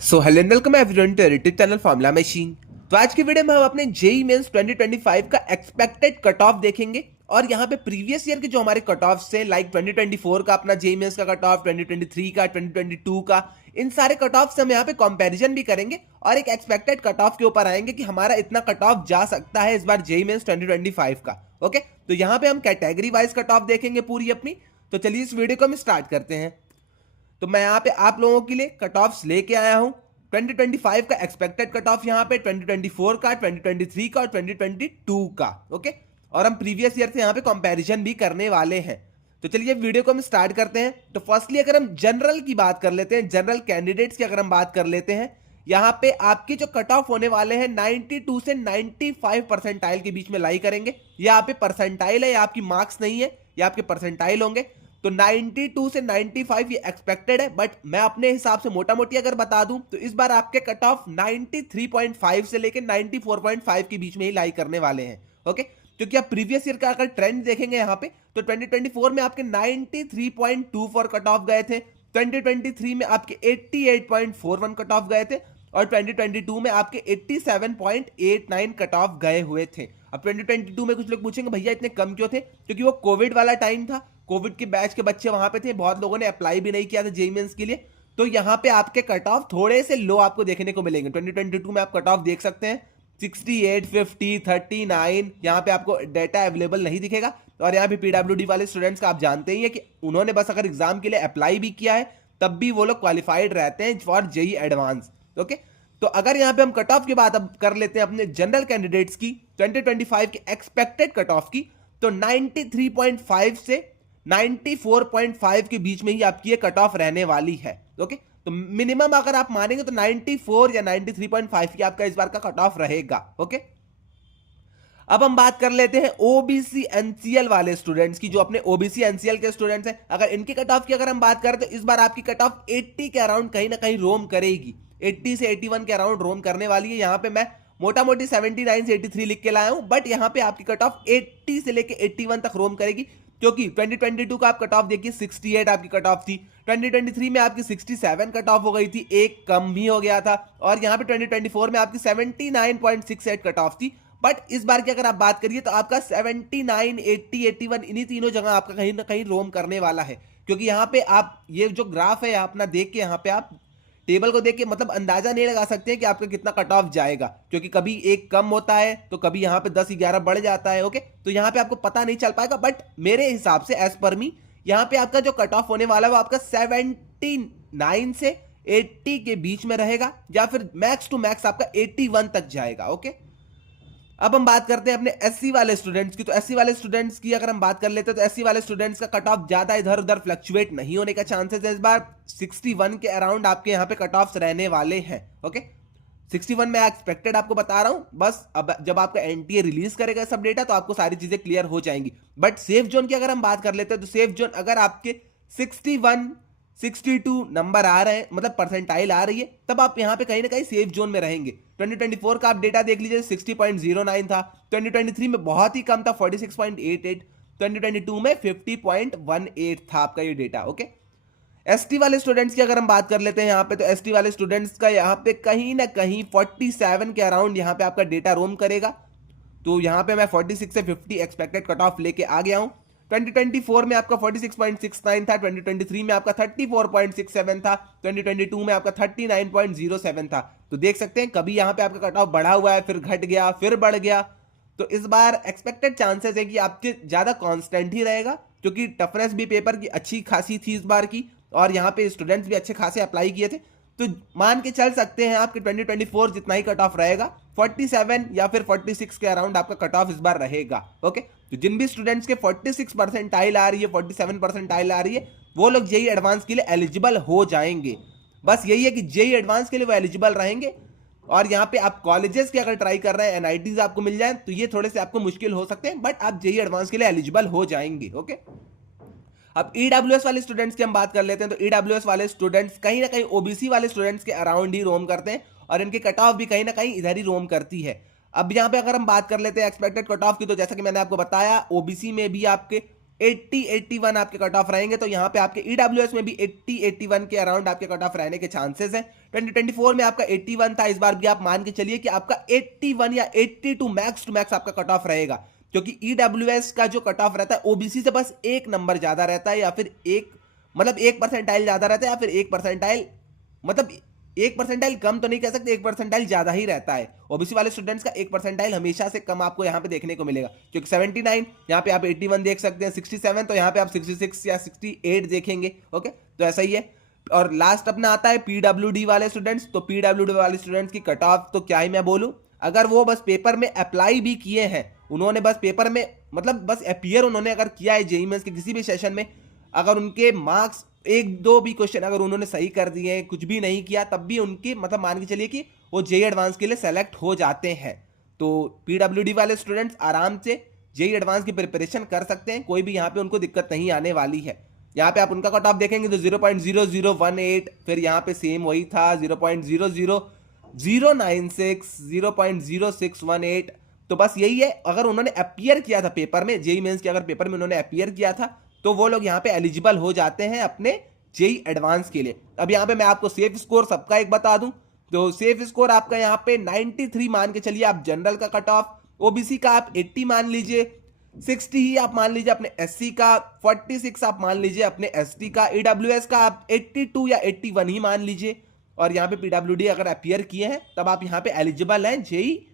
So hello and welcome everyone to YouTube channel formula machine. तो आज की video में हम अपने जेई मेंस 2025 का एक्सपेक्टेड कट ऑफ देखेंगे और यहाँ पे प्रीवियस ईयर के जो हमारे कट ऑफ से लाइक 2024 का अपना जेई मेंस का कट ऑफ, 2023 का, 2022 का, इन सारे कट ऑफ से हम यहाँ पे कंपैरिजन भी करेंगे और एक एक्सपेक्टेड कट ऑफ के ऊपर आएंगे कि हमारा इतना कट ऑफ जा सकता है इस बार जेई मेंस 2025 का। ओके, तो यहाँ पे हम कैटेगरी वाइज कट ऑफ देखेंगे पूरी अपनी। तो चलिए इस वीडियो को हम स्टार्ट करते हैं। तो मैं यहाँ पे आप लोगों के लिए कट ऑफ्स लेके आया हूं 2025 का एक्सपेक्टेड कट ऑफ, यहाँ पे 2024 का, 2023 का और 2022 का। ओके, और हम प्रीवियस ईयर से यहाँ पे कंपैरिजन भी करने वाले हैं। तो चलिए वीडियो को हम स्टार्ट करते हैं। तो फर्स्टली अगर हम जनरल की बात कर लेते हैं, जनरल कैंडिडेट्स की अगर हम बात कर लेते हैं, यहाँ पे आपकी जो कट ऑफ होने वाले हैं 92 से 95 परसेंटाइल के बीच में लाई करेंगे। यहाँ पे परसेंटाइल है, या आपकी मार्क्स नहीं है, या आपके परसेंटाइल होंगे। तो 92 से 95 ये एक्सपेक्टेड है, बट मैं अपने हिसाब से मोटा मोटी अगर बता दूं तो इस बार आपके कट ऑफ 93.5 से लेकर 94.5 के बीच में ही लाई करने वाले हैं। ओके, क्योंकि आप प्रीवियस ईयर का अगर ट्रेंड देखेंगे यहाँ पे तो 2024 में आपके 93.24 कट ऑफ गए थे, 2023 में आपके 88.41 कट ऑफ गए थे और 2022 में आपके 87.89 कट ऑफ गए हुए थे। अब 2022 में कुछ लोग पूछेंगे भैया इतने कम क्यों थे? क्योंकि वो कोविड वाला टाइम था, कोविड के बैच के बच्चे वहां पे थे, बहुत लोगों ने अप्लाई भी नहीं किया था जेईई मेंस के लिए। तो यहाँ पे आपके कट ऑफ थोड़े से लो आपको देखने को मिलेंगे। 2022 में आप कट ऑफ देख सकते हैं 68, 50, 39, यहाँ पे आपको डेटा अवेलेबल नहीं दिखेगा। और यहाँ पे पीडब्ल्यूडी वाले स्टूडेंट्स का आप जानते ही है कि उन्होंने बस अगर एग्जाम के लिए अप्लाई भी किया है तब भी वो लोग क्वालिफाइड रहते हैं फॉर जेईई एडवांस। ओके, तो अगर यहाँ पे हम कट ऑफ की बात अब कर लेते हैं अपने जनरल कैंडिडेट्स की 2025 के एक्सपेक्टेड कट ऑफ की, तो 93.5 से 94.5 के बीच में ही आपकी ये कट ऑफ रहने वाली है। ओके, तो मिनिमम अगर आप मानेंगे तो 94 या 93.5 की आपका इस बार का कट ऑफ रहेगा। ओके, अब हम बात कर लेते हैं ओबीसी एनसीएल वाले स्टूडेंट्स की, जो अपने ओबीसी एनसीएल के स्टूडेंट्स हैं। अगर इनकी कट ऑफ की अगर हम बात करें तो इस बार आपकी कट ऑफ 80 के अराउंड कहीं ना कहीं रोम करेगी, 80 से 81 के अराउंड रोम करने वाली है। यहाँ पे मैं मोटा मोटी 79 से 83 लिख के लाया हूं, बट यहाँ पे आपकी कट ऑफ 80 से लेके 81 तक रोम करेगी। क्योंकि 2022 का आप कट ऑफ देखिए 68 आपकी कट ऑफ थी, 2023 में आपकी 67 कट ऑफ हो गई थी, एक कम भी हो गया था, और यहाँ पे 2024 में आपकी 79.68 कट ऑफ थी। बट इस बार की अगर आप बात करिए तो आपका 79, 80, 81 इन्हीं तीनों जगह आपका कहीं ना कहीं रोम करने वाला है। क्योंकि यहाँ पे आप ये जो ग्राफ है अपना देख के, यहाँ पे आप टेबल को देख के मतलब अंदाजा नहीं लगा सकते हैं कि आपका कितना कट ऑफ जाएगा, क्योंकि कभी एक कम होता है तो कभी यहाँ पे 10-11 बढ़ जाता है। ओके, तो यहाँ पे आपको पता नहीं चल पाएगा, बट मेरे हिसाब से एज पर मी यहाँ पे आपका जो कट ऑफ होने वाला है वो आपका 79 से 80 के बीच में रहेगा, या फिर मैक्स टू मैक्स आपका 81 तक जाएगा। ओके, अब हम बात करते हैं अपने एससी वाले स्टूडेंट्स की। तो एससी वाले स्टूडेंट्स की अगर हम बात कर लेते हैं तो एससी वाले स्टूडेंट्स का कट ऑफ ज्यादा इधर उधर फ्लक्चुएट नहीं होने का चांसेस है। इस बार 61 के अराउंड आपके यहाँ पे कट ऑफ्स रहने वाले हैं। ओके, 61 में एक्सपेक्टेड आपको बता रहा हूं, बस अब जब आपका एनटीए रिलीज करेगा सब डेटा तो आपको सारी चीजें क्लियर हो जाएंगी। बट सेफ जोन की अगर हम बात कर लेते हैं तो सेफ जोन अगर आपके 61, 62 नंबर आ रहे हैं, मतलब परसेंटाइल आ रही है, तब आप यहाँ पे कहीं ना कहीं सेफ जोन में रहेंगे। 2024 का आप डेटा देख लीजिए 60.09 था, 2023 में बहुत ही कम था 46.88, 2022 में 50.18 था आपका ये डेटा। ओके, एसटी वाले स्टूडेंट्स की अगर हम बात कर लेते हैं यहाँ पे, तो एसटी वाले स्टूडेंट्स का यहाँ पे कहीं ना कहीं 47 के अराउंड यहाँ पे आपका डेटा रोम करेगा। तो यहाँ पे मैं 46 से 50 एक्सपेक्टेड कट ऑफ लेके आ गया हूँ। 2024 में आपका 46.69 था, 2023 में आपका 34.67 था, 2022 में आपका 39.07 था। तो देख सकते हैं कभी यहाँ पे आपका कट ऑफ बढ़ा हुआ है, फिर घट गया, फिर बढ़ गया। तो इस बार एक्सपेक्टेड चांसेस है कि आपके ज्यादा कांस्टेंट ही रहेगा, क्योंकि टफनेस भी पेपर की अच्छी खासी थी इस बार की, और यहाँ पे स्टूडेंट्स भी अच्छे खासे अप्लाई किए थे। तो मान के चल सकते हैं आपके 2024 जितना ही कट ऑफ रहेगा, 47 या फिर 46 के अराउंड आपका कट ऑफ इस बार रहेगा। ओके, तो जिन भी स्टूडेंट्स के 46 परसेंटाइल आ रही है, 47 परसेंटाइल आ रही है, वो लोग जेईई एडवांस के लिए एलिजिबल हो जाएंगे। बस यही है कि जेईई एडवांस के लिए वो एलिजिबल रहेंगे। और यहाँ पे आप कॉलेजेस के अगर ट्राई कर रहे हैं, एनआईटीज आपको मिल जाए तो ये थोड़े से आपको मुश्किल हो सकते हैं, बट आप जेईई एडवांस के लिए एलिजिबल हो जाएंगे। ओके, अब ईडब्ल्यूएस वाले स्टूडेंट्स की हम बात कर लेते हैं। तो ईडब्ल्यूएस वाले स्टूडेंट्स कहीं ना कहीं ओबीसी वाले स्टूडेंट्स के अराउंड ही रोम करते हैं, और इनकी कट ऑफ भी कहीं ना कहीं इधर ही रोम करती है। अब यहाँ पे अगर हम बात कर लेते हैं एक्सपेक्टेड कट ऑफ की, तो जैसा कि मैंने आपको बताया ओबीसी में भी आपके 80-81 आपके कट ऑफ रहेंगे। तो यहाँ पे आपके ईडब्ल्यूएस में भी 80-81 के अराउंड आपके कट ऑफ रहने के चांसेस है। 2024 में आपका 81 था, इस बार भी आप मान के चलिए कि आपका 81 या 82 मैक्स टू मैक्स आपका कट ऑफ रहेगा, क्योंकि ईडब्ल्यूएस का जो कट ऑफ रहता है ओबीसी से बस एक नंबर ज्यादा रहता है, या फिर एक मतलब 1% ज्यादा रहता है, या फिर 1% मतलब 1% कम तो नहीं कह सकते, 1% ज्यादा ही रहता है। ओबीसी वाले स्टूडेंट्स का 1% हमेशा से कम आपको यहाँ पे देखने को मिलेगा, क्योंकि 79 यहाँ पे आप 81 देख सकते हैं, 67 तो यहाँ पे आप 66 या 68 देखेंगे। ओके, तो ऐसा ही है। और लास्ट अपना आता है पीडब्ल्यूडी वाले स्टूडेंट्स। तो पीडब्ल्यूडी वाले स्टूडेंट्स की कट ऑफ तो क्या ही मैं बोलूं, अगर वो बस पेपर में अप्लाई भी किए हैं, उन्होंने बस पेपर में मतलब बस अपीयर उन्होंने अगर किया है जेईई मेंस के किसी भी सेशन में, अगर उनके मार्क्स एक दो भी क्वेश्चन अगर उन्होंने सही कर दिए हैं, कुछ भी नहीं किया, तब भी उनकी मतलब मान के चलिए कि वो जेईई एडवांस के लिए सेलेक्ट हो जाते हैं। तो पीडब्ल्यूडी वाले स्टूडेंट्स आराम से जेईई एडवांस की प्रिपरेशन कर सकते हैं, कोई भी यहाँ पे उनको दिक्कत नहीं आने वाली है। यहाँ पे आप उनका कट ऑफ देखेंगे तो 0.0018, फिर यहाँ पे सेम वही था 0.00096, 0.0618। तो बस यही है, अगर उन्होंने अपीयर किया था पेपर में, जेईई मेंस के अगर पेपर में उन्होंने अपीयर किया था, तो वो लोग यहाँ पे एलिजिबल हो जाते हैं अपने जेईई एडवांस के लिए। अब यहाँ पे मैं आपको सेफ स्कोर सबका एक बता दूं, तो सेफ स्कोर आपका यहाँ पे 93 मान के चलिए आप जनरल का कट ऑफ, ओबीसी का आप 80 मान लीजिए, 60 ही आप मान लीजिए अपने एससी का, 46 आप मान लीजिए अपने एसटी का, ईडब्ल्यूएस का आप 82 या 81 ही मान लीजिए। और यहाँ पे पीडब्ल्यूडी अगर अपीयर किए हैं तब आप यहाँ पे एलिजिबल हैं जेईई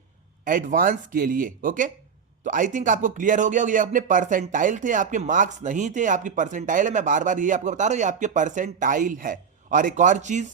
एडवांस के लिए। ओके, तो आई थिंक आपको क्लियर हो गया होगा। ये अपने परसेंटाइल थे, आपके मार्क्स नहीं थे, आपकी परसेंटाइल है। मैं बार बार ये आपको बता रहा हूँ, ये आपके परसेंटाइल है। और एक और चीज,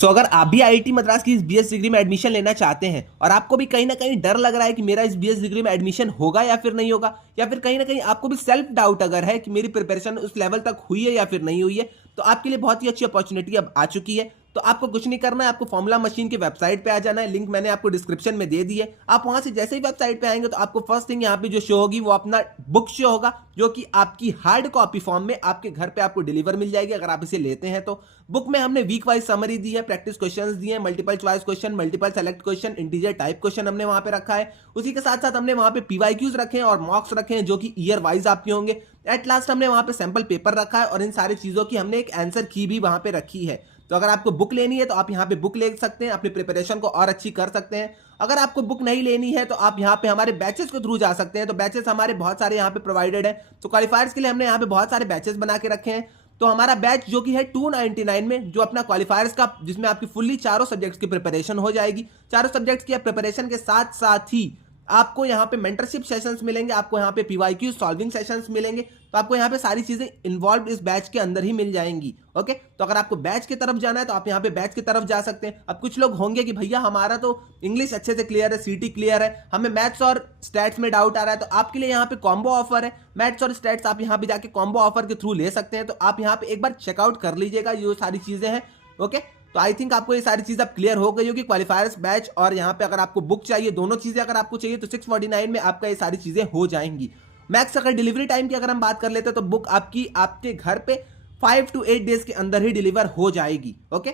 सो अगर आप भी आईआईटी मद्रास की इस बीएस डिग्री में एडमिशन लेना चाहते हैं और आपको भी कहीं ना कहीं डर लग रहा है कि मेरा इस बीएस डिग्री में एडमिशन होगा या फिर नहीं होगा, या फिर कहीं ना कहीं आपको भी सेल्फ डाउट अगर है कि मेरी प्रिपरेशन उस लेवल तक हुई है या फिर नहीं हुई है, तो आपके लिए बहुत ही अच्छी अपॉर्चुनिटी अब आ चुकी है। तो आपको कुछ नहीं करना है, आपको फॉर्मूला मशीन की वेबसाइट पे आ जाना है, लिंक मैंने आपको डिस्क्रिप्शन में दे दी है। आप वहां से जैसे ही वेबसाइट पे आएंगे तो आपको फर्स्ट थिंग यहाँ पे जो शो होगी वो अपना बुक शो होगा, जो कि आपकी हार्ड कॉपी फॉर्म में आपके घर पे आपको डिलीवर मिल जाएगी अगर आप इसे लेते हैं तो। बुक में हमने वीक वाइज समरी दी है, प्रैक्टिस क्वेश्चंस दिए हैं, multiple choice question, multiple select question, integer type question हमने वहां पे रखा है। उसी के साथ साथ हमने वहां पे पीवाईक्यूज रखे हैं और मॉक्स रखे हैं जो कि ईयर वाइज आपके होंगे। एट लास्ट हमने वहां पे सैंपल पेपर रखा है और इन सारी चीजों की हमने एक आंसर की भी वहां पे रखी है। तो अगर आपको बुक लेनी है तो आप यहाँ पे बुक ले सकते हैं, अपनी प्रिपरेशन को और अच्छी कर सकते हैं। अगर आपको बुक नहीं लेनी है तो आप यहाँ पे हमारे बैचेस के थ्रू जा सकते हैं। तो बैचेस हमारे बहुत सारे यहाँ पे प्रोवाइडेड है। तो क्वालिफायर्स के लिए हमने यहाँ पे बहुत सारे बैचेस बना के रखे हैं। तो हमारा बैच जो कि है 299 में, जो अपना क्वालिफायर्स का, जिसमें आपकी फुल्ली चारों सब्जेक्ट्स की प्रिपरेशन हो जाएगी। चारों सब्जेक्ट्स की प्रिपरेशन के साथ साथ ही आपको यहाँ पे मेंटरशिप सेशंस मिलेंगे, आपको यहाँ पे पीवाईक्यू सॉल्विंग सेशंस मिलेंगे। तो आपको यहाँ पे सारी चीजें इन्वॉल्व इस बैच के अंदर ही मिल जाएंगी। ओके, तो अगर आपको बैच की तरफ जाना है तो आप यहाँ पे बैच की तरफ जा सकते हैं। अब कुछ लोग होंगे कि भैया हमारा तो इंग्लिश अच्छे से क्लियर है, सीटी क्लियर है, हमें मैथ्स और स्टैट्स में डाउट आ रहा है, तो आपके लिए यहाँ पे कॉम्बो ऑफर है। मैथ्स और स्टैट्स आप यहाँ पे जाके कॉम्बो ऑफर के थ्रू ले सकते हैं। तो आप यहाँ पे एक बार चेकआउट कर लीजिएगा, ये सारी चीजें हैं। ओके, तो आई थिंक आपको ये सारी चीज अब क्लियर हो गई होगी, क्वालिफायर्स बैच और यहाँ पे अगर आपको बुक चाहिए, दोनों चीजें अगर आपको चाहिए तो 649 में आपका ये सारी चीजें हो जाएंगी। मैक्स अगर डिलीवरी टाइम की अगर हम बात कर लेते हैं तो बुक आपकी आपके घर पे 5 to 8 डेज के अंदर ही डिलीवर हो जाएगी। ओके,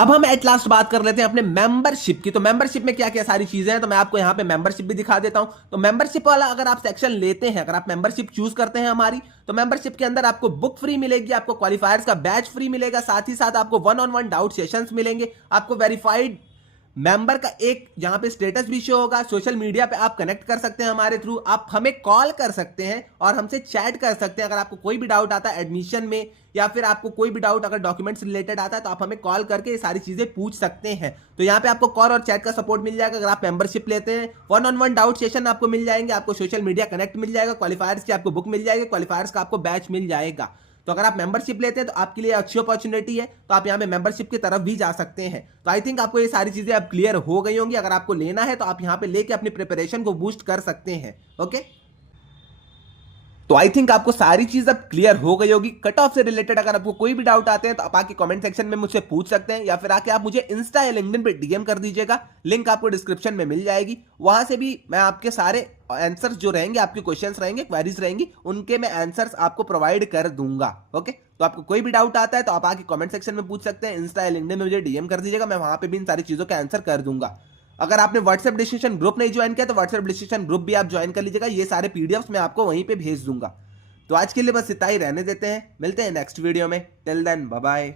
अब हम एट लास्ट बात कर लेते हैं अपने मेंबरशिप की। तो मेंबरशिप में क्या क्या सारी चीजें हैं, तो मैं आपको यहाँ पे मेंबरशिप भी दिखा देता हूं। तो मेंबरशिप वाला अगर आप सेक्शन लेते हैं, अगर आप मेंबरशिप चूज करते हैं हमारी, तो मेंबरशिप के अंदर आपको बुक फ्री मिलेगी, आपको क्वालिफायर्स का बैच फ्री मिलेगा, साथ ही साथ आपको 1-on-1 डाउट सेशंस मिलेंगे, आपको वेरीफाइड मेंबर का एक यहाँ पे स्टेटस भी शो होगा। सोशल मीडिया पे आप कनेक्ट कर सकते हैं हमारे थ्रू, आप हमें कॉल कर सकते हैं और हमसे चैट कर सकते हैं। अगर आपको कोई भी डाउट आता है एडमिशन में, या फिर आपको कोई भी डाउट अगर डॉक्यूमेंट्स रिलेटेड आता है, तो आप हमें कॉल करके ये सारी चीजें पूछ सकते हैं। तो यहाँ पे आपको कॉल और चैट का सपोर्ट मिल जाएगा अगर आप मेंबरशिप लेते हैं। 1-on-1 डाउट सेशन आपको मिल जाएंगे, आपको सोशल मीडिया कनेक्ट मिल जाएगा, क्वालिफायर्स की आपको बुक मिल जाएगी, क्वालिफायर्स का आपको बैच मिल जाएगा। तो अगर आप मेंबरशिप लेते हैं तो आपके लिए अच्छी अपॉर्चुनिटी है, तो आप यहाँ पे मेंबरशिप की तरफ भी जा सकते हैं। तो आई थिंक आपको ये सारी चीजें अब क्लियर हो गई होंगी। अगर आपको लेना है तो आप यहाँ पे लेके अपनी प्रिपरेशन को बूस्ट कर सकते हैं। ओके, तो आई थिंक आपको सारी चीज अब क्लियर हो गई होगी। कट ऑफ से रिलेटेड अगर आपको कोई भी डाउट आते हैं तो आप आके कमेंट सेक्शन में मुझसे पूछ सकते हैं, या फिर आके आप मुझे इंस्टा या लिंक्डइन पे डीएम कर दीजिएगा, लिंक आपको डिस्क्रिप्शन में मिल जाएगी। वहां से भी मैं आपके सारे आंसर्स जो रहेंगे, आपके क्वेश्चंस रहेंगे, क्वेरीज रहेंगी, उनके मैं आंसर्स आपको प्रोवाइड कर दूंगा। ओके, तो आपको कोई भी डाउट आता है तो आप आके कमेंट सेक्शन में पूछ सकते हैं, इंस्टा या लिंक्डइन में मुझे डीएम कर दीजिएगा, मैं वहां पे भी इन सारी चीजों का आंसर कर दूंगा। अगर आपने व्हाट्सएप डिस्कशन ग्रुप नहीं ज्वाइन किया तो व्हाट्सएप डिस्कशन ग्रुप भी आप ज्वाइन कर लीजिएगा, ये सारे पीडीएफ्स मैं आपको वहीं पे भेज दूंगा। तो आज के लिए बस इतना ही रहने देते हैं, मिलते हैं नेक्स्ट वीडियो में। Till then bye bye.